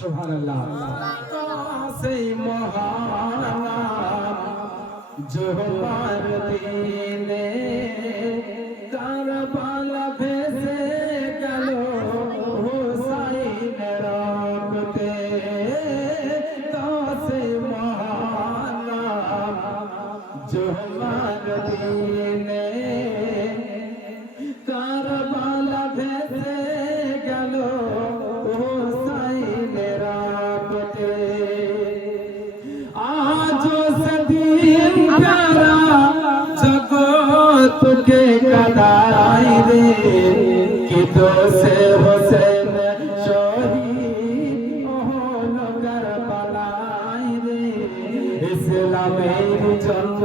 সুবহানাল্লাহ। সেই মহান জোহর দিনে কারবালা ভেসে গেল হুসাইনের রক্তে। সেই মহান জোহর দিনে কারবালা ভেসে গেল तुके कदाई रे कि तो से हुसैन शहीद होलो करबलाई रे इस्लामेर जन्म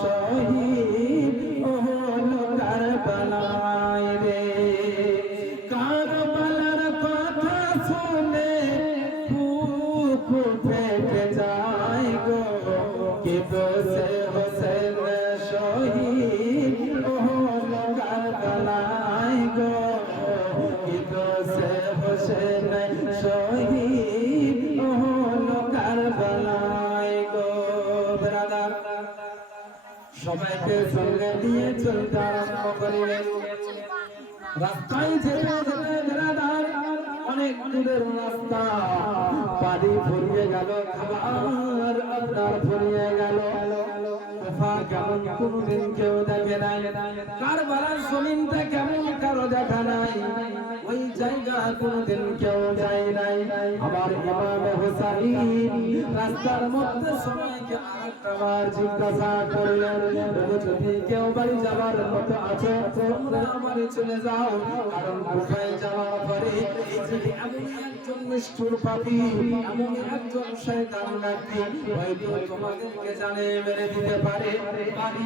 शहीद होलो करबलाई रे। करबलार কথা শুনে বুক ফেটে যায় গো कि तो से हुसैन शहीद সবাইকে সঙ্গে নিয়ে চলতে আরম্ভ করিলেন। রাস্তায় যেতে যেতে বেড়াদার অনেক দূরের রাস্তা, পানি ফুরিয়ে গেল, খাবার আপনার ফুরিয়ে গেল। কেমন কোনদিন কেউ দেখে নাই, কারবালার জমিনটা কেমন কারো দেখা নাই, ওই জায়গা কোনদিন কেউ যায় নাই। আবার ইমামে হুসাইন রাস্তার মধ্যে সবাইকে আরেকবার জিজ্ঞাসা করলেন, যদি কেউ বাড়ি যাবার মতো আছে তোমরা বাড়ি চলে যাও, কারণ কোথায় যাওয়ার পরে যদি এমন একজন নিষ্ঠুর পাপী, এমন একজন শয়তান ব্যক্তি হয়তো তোমাদেরকে জানে মেরে দিতে পারে, বাড়ি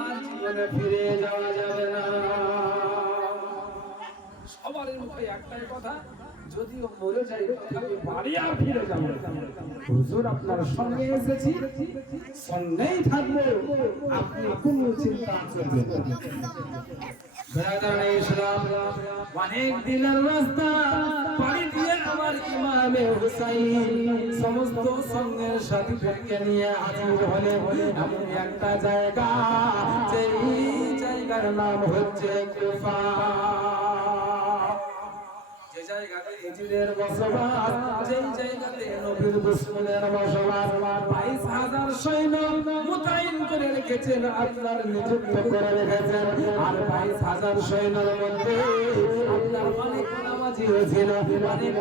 আর জীবনে ফিরে যাওয়া যাবে না। সবার মুখে একটাই কথা, যদিও মরে যাই তথাপি বাড়ি আর ফিরে যাবো না। হুজুর আপনার সঙ্গে এসেছি, সঙ্গেই থাকবো, আপনি কোনো চিন্তা করবেন না। বেরাদানে ইসলাম অনেক দিনের রাস্তা পাড়ি দিয়ে আমার ইমামে হুসাইন সমস্ত সঙ্গের সাথীদেরকে নিয়ে হাজির হলে এমন একটা জায়গা, যেই জায়গার নাম হচ্ছে কুফা। যে জায়গাতে ইজিদের বসবাস, যেই জায়গাতে নবীর দুশমনের বসবাস, 22,000 সৈন্য মোতায়েন করে রেখেছেন, আপনার নিযুক্ত করে রেখেছেন। আর 22,000 সৈন্যের মধ্যে আপনার অনেক নামাজিও ছিল, অনেক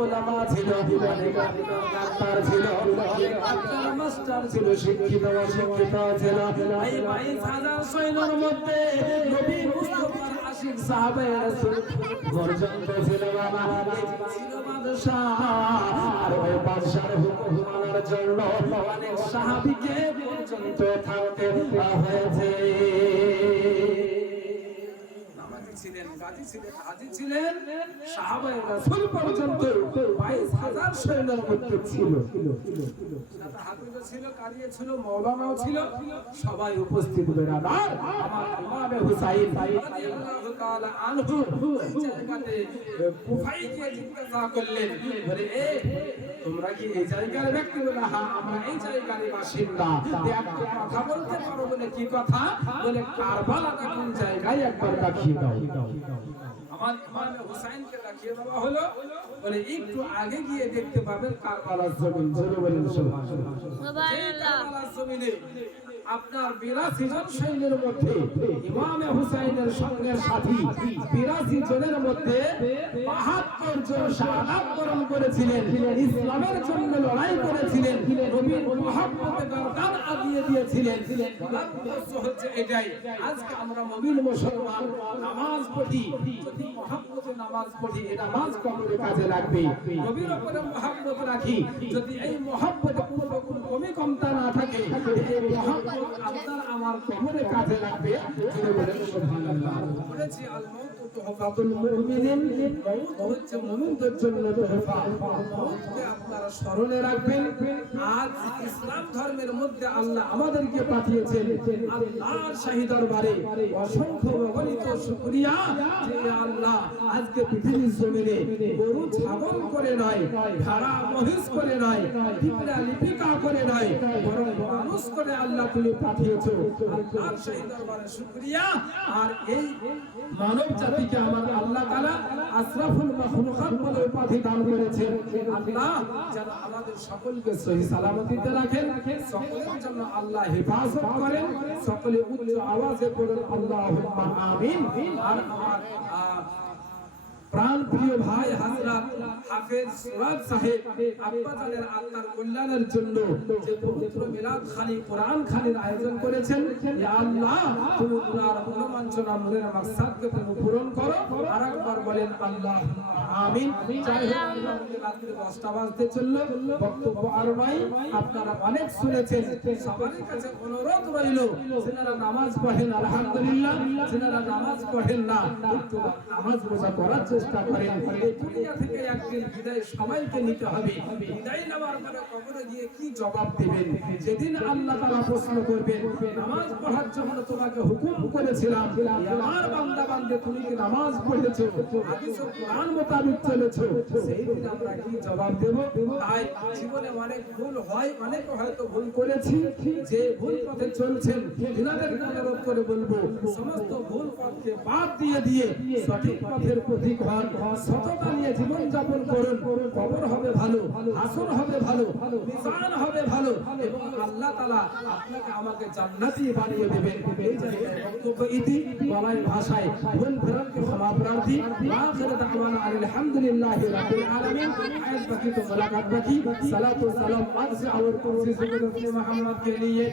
ওলামা ছিল, অনেক ডাক্তার ছিল, অনেক ডাক্তার মাস্টার ছিল, শিক্ষিত অশিক্ষিত ছিল। এই 22,000 সৈন্যের মধ্যে নবী মুস্তাফার আশিক সাহাবায়ে রাসূল পর্যন্ত ছিল বাবা, ছিল বাদশাহ। আর ওই বাদশার হুকুম মানার জন্য অনেক সাহাবীকে পর্যন্ত থাকতে হয়েছে। ছিলেন গাজী ছিলেন হাজী ছিলেন, সাহাবায়ে রাসূল পর্যন্ত 22,000 সৈন্যের মধ্যে ছিল। সাথে হাফেজও ছিল, কারিও ছিল, মাওলানাও ছিল, সবাই উপস্থিত। বেরাদার আমার ইমামে হুসাইন রাদিয়াল্লাহু তাআলা আনহু এই জায়গাতে কুফায় গিয়ে জিজ্ঞাসা করলেন, বলে এ তোমরা কি এই জায়গার ব্যক্তি? বলে হ্যাঁ আমরা এই জায়গার বাসিন্দা। একটা কথা বলতে পারো? বলে কি কথা? বলে কারবালাটা কোন জায়গায় একবার দেখিয়ে দাও। আমার ইমামে হুসাইনকে দেখিয়ে দেওয়া হলো, বলে একটু আগে গিয়ে দেখতে পাবেন কারবালার জমিন। জোরে বলেন সুবহানাল্লাহ। কারবালার জমিনে আপনার 82 জন সৈন্যের মধ্যে ইমামে হুসাইনের সঙ্গে সাথী 82 জনের মধ্যে 72 শাহাদাত বরণ করেছিলেন, ইসলামের জন্য লড়াই করেছিলেন, নবীর মুহাব্বতে গর্দান আগিয়ে দিয়েছিলেন। বলার উদ্দেশ্য হচ্ছে এটাই, আজকে আমরা মুমিন মুসলমান নামাজ পড়ি, যদি মুহাব্বতে নামাজ পড়ি এই নামাজ কবরে কাজে লাগবে। নবীর উপরে মুহাব্বত রাখি, যদি এই মুহাব্বতে কোনো কমি কমতা না থাকে, এই মুহাব্বত আপনার আমার কবরে কাজে লাগবে। জোরে বলেন সুবহানাল্লাহ। বলেছি আল মাউতু তুহফাতুল মুমিনিন, মউত হচ্ছে মুমিনদের জন্য তোহফা। মউতকে আপনারা স্মরণে রাখবেন। আজ ইসলাম ধর্মের মধ্যে আল্লাহ আমাদেরকে পাঠিয়েছেন, আল্লাহর শাহী দরবারে অসংখ্য অগণিত শুকরিয়া যে আল্লাহ আজকে পৃথিবীর জমিনে গরু ছাগল করে নয়, ভেড়া মহিষ করে নয়, পিঁপড়া লিপিকা করে নয়, বরং মানুষ করে আল্লাহ তুমি পাঠিয়েছো। আল্লাহর শাহী দরবারে শুকরিয়া। আর এই মানব জাতিকে আমার আল্লাহ তাআলা আশরাফুল মাখলুকাত বলে উপাধি দান করেছেন। আল্লাহ যেন আমাদের সকলকে সহি সালামতিতে রাখেন, সকলের জন্য আল্লাহ হেফাজত করেন। সকলে উচ্চ আওয়াজে পড়েন আল্লাহুম্মা আমিন। আর আমার প্রাণ প্রিয় ভাই হযরত হাফেজ সুরাজ সাহেব আব্বাজানের আল্লাহর কল্যাণের জন্য যে পবিত্র মিলাদ খানি কোরআন খানির আয়োজন করেছেন, ইয়া আল্লাহ তুমি উনার মনোবাঞ্ছনা মনের মাকসাদকে তুমি পূরণ করো। আরেকবার বলেন আল্লাহ আমিন। যাই হোক, রাত্রি 10টা বাজতে চলল, বক্তব্য আর নাই। আপনারা অনেক শুনেছেন, সবার কাছে অনুরোধ রইল যারা নামাজ পড়েন আলহামদুলিল্লাহ, যারা নামাজ পড়েন না একটু নামাজ রোজা করার চেষ্টা করেন। এই দুনিয়া থেকে একদিন বিদায় সবাইকে নিতে হবে। বিদায় নেওয়ার পরে কবরে গিয়ে কি জবাব দিবেন? যেদিন আল্লাহ তাআলা প্রশ্ন করবেন, নামাজ পড়ার জন্য তোমাকে হুকুম করেছিলাম, আমার বান্দা বান্দে তুমি কি নামাজ পড়েছো, হাদিস ও কোরআন মোতাবেক চলেছো, সেই দিন আমরা কি জবাব দেব? তাই জীবনে অনেক ভুল হয়, অনেক হয়তো ভুল করেছি, যে ভুল পথে চলছেন তিনাদেরকে অনুরোধ করে বলবো সমস্ত ভুল পথকে বাদ দিয়ে সঠিক পথের পথিক হন, সততা নিয়ে জীবন যাপন করুন। কবর হবে ভালো, হাসর হবে ভালো, মিজান হবে ভালো, এবং আল্লাহ তাআলা আপনাকে আমাকে জান্নাতি বানিয়ে দেবেন। এই জায়গায় বক্তব্য ইতি বলাই ভাষায় ভুল ভ্রান্তি ক্ষমা প্রার্থী। আখির দাওয়ানা আলহামদুলিল্লাহি রাব্বিল আলামিন। আয়াত বাকি তো মুলাকাত বাকি। সালাতু সালাম আজ और कुर्सी से मुहम्मद के लिए